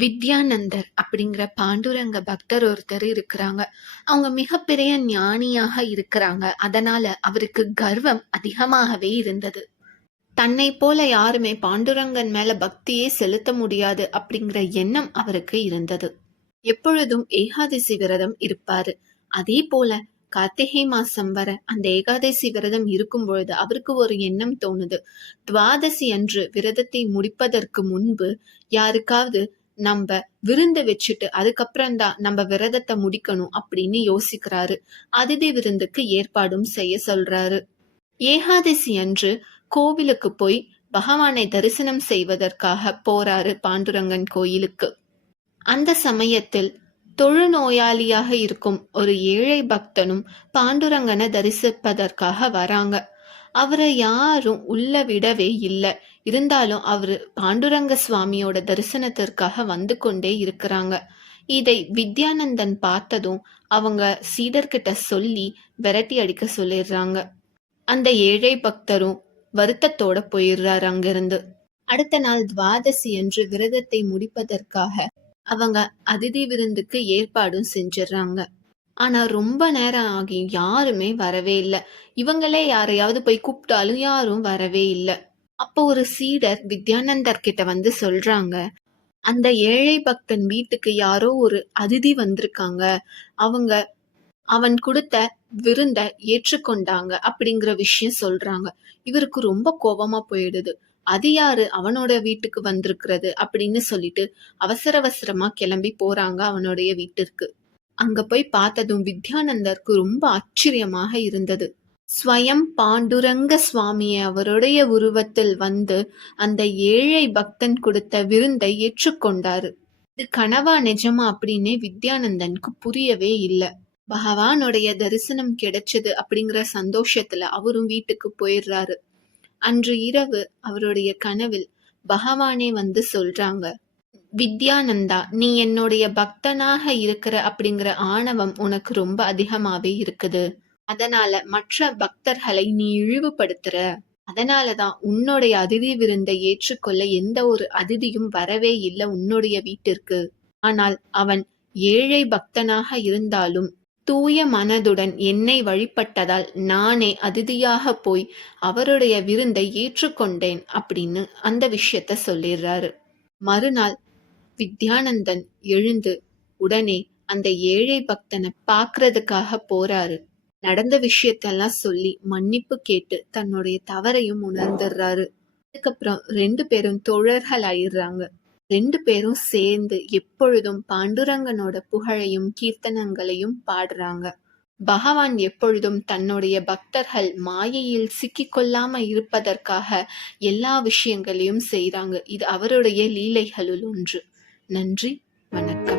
வித்யானந்தர் அப்படிங்கிற பாண்டுரங்க பக்தர் ஒருத்தர் இருக்கிறாங்க. அவங்க மிகப்பெரிய ஞானியாக இருக்கிறாங்க. அதனால அவருக்கு கர்வம் அதிகமாகவே இருந்தது. தன்னை போல யாருமே பாண்டுரங்கன் மேல பக்தியே செலுத்த முடியாது அப்படிங்கிற எண்ணம் அவருக்கு இருந்தது. எப்பொழுதும் ஏகாதசி விரதம் இருப்பாரு. அதே போல கார்த்திகை மாசம் வர அந்த ஏகாதசி விரதம் இருக்கும் பொழுது அவருக்கு ஒரு எண்ணம் தோணுது. துவாதசி அன்று விரதத்தை முடிப்பதற்கு முன்பு யாருக்காவது நம்ம விருந்து வச்சுட்டு அதுக்கப்புறம் தான் நம்ம விரதத்தை முடிக்கணும் அப்படின்னு யோசிக்கிறாரு. அதிதி விருந்துக்கு ஏற்பாடும் செய்ய சொல்றாரு. ஏகாதசி அன்று கோவிலுக்கு போய் பகவானை தரிசனம் செய்வதற்காக போறாரு பாண்டுரங்கன் கோயிலுக்கு. அந்த சமயத்தில் தொழுநோயாளியாக இருக்கும் ஒரு ஏழை பக்தனும் பாண்டுரங்கனை தரிசிப்பதற்காக வராங்க. அவரை யாரும் உள்ள விடவே இல்லை. இருந்தாலும் அவரு பாண்டுரங்க சுவாமியோட தரிசனத்திற்காக வந்து கொண்டே இருக்கிறாங்க. இதை வித்யானந்தன் பார்த்ததும் அவங்க சீடர்கிட்ட சொல்லி விரட்டி அடிக்க சொல்லிடுறாங்க. அந்த ஏழை பக்தரும் வருத்தத்தோட போயிடுறாரு அங்கிருந்து. அடுத்த நாள் துவாதசி அன்று விரதத்தை முடிப்பதற்காக அவங்க அதிதி விருந்துக்கு ஏற்பாடும் செஞ்சிடறாங்க. ஆனா ரொம்ப நேரம் ஆகி யாருமே வரவே இல்லை. இவங்களே யாரையாவது போய் கூப்பிட்டாலும் யாரும் வரவே இல்லை. அப்போ ஒரு சீடர் வித்யானந்தர் கிட்ட வந்து சொல்றாங்க, அந்த ஏழை பக்தன் வீட்டுக்கு யாரோ ஒரு அதிதி வந்திருக்காங்க. அவங்க அவன் கொடுத்த விருந்த ஏற்றுக்கொண்டாங்க அப்படிங்கிற விஷயம் சொல்றாங்க. இவருக்கு ரொம்ப கோபமா போயிடுது. அது யாரு அவனோட வீட்டுக்கு வந்திருக்கிறது அப்படின்னு சொல்லிட்டு அவசர அவசரமா கிளம்பி போறாங்க அவனுடைய வீட்டிற்கு. அங்க போய் பார்த்ததும் வித்யானந்தருக்கு ரொம்ப ஆச்சரியமாக இருந்தது. ஸ்வயம் பாண்டுரங்க சுவாமிய அவருடைய உருவத்தில் வந்து அந்த ஏழை பக்தன் கொடுத்த விருந்தை ஏற்றுக்கொண்டாரு. இது கனவா நிஜமா அப்படின்னே வித்யானந்தனுக்கு புரியவே இல்லை. பகவானுடைய தரிசனம் கிடைச்சது அப்படிங்கிற சந்தோஷத்துல அவரும் வீட்டுக்கு போயிடுறாரு. அன்று இரவு அவருடைய கனவில் பகவானே வந்து சொல்றாங்க, வித்யானந்தா, நீ என்னுடைய பக்தனாக இருக்கிற அப்படிங்கிற ஆணவம் உனக்கு ரொம்ப அதிகமாவே இருக்குது. அதனால மற்ற பக்தர்களை நீ இழிவுபடுத்துற. அதனாலதான் உன்னுடைய அதிதி விருந்தை ஏற்றுக்கொள்ள எந்த ஒரு அதிதியும் வரவே இல்லை உன்னுடைய வீட்டிற்கு. ஆனால் அவன் ஏழை பக்தனாக இருந்தாலும் தூய மனதுடன் என்னை வழிபட்டதால் நானே அதிதியாக போய் அவருடைய விருந்தை ஏற்றுக்கொண்டேன் அப்படின்னு அந்த விஷயத்த சொல்லிடுறாரு. மறுநாள் வித்யானந்தன் எழுந்து உடனே அந்த ஏழை பக்தனை பாக்குறதுக்காக போறாரு. நடந்த விஷயத்தெல்லாம் சொல்லி மன்னிப்பு கேட்டு தன்னுடைய தவறையும் உணர்ந்துடுறாரு. அதுக்கப்புறம் 2 பேரும் தோழர்கள் ஆயிடுறாங்க. 2 பேரும் சேர்ந்து எப்பொழுதும் பாண்டுரங்கனோட புகழையும் கீர்த்தனங்களையும் பாடுறாங்க. பகவான் எப்பொழுதும் தன்னுடைய பக்தர்கள் மாயையில் சிக்கிக்கொள்ளாம இருப்பதற்காக எல்லா விஷயங்களையும் செய்றாங்க. இது அவருடைய லீலைகளுள் ஒன்று. நன்றி, வணக்கம்.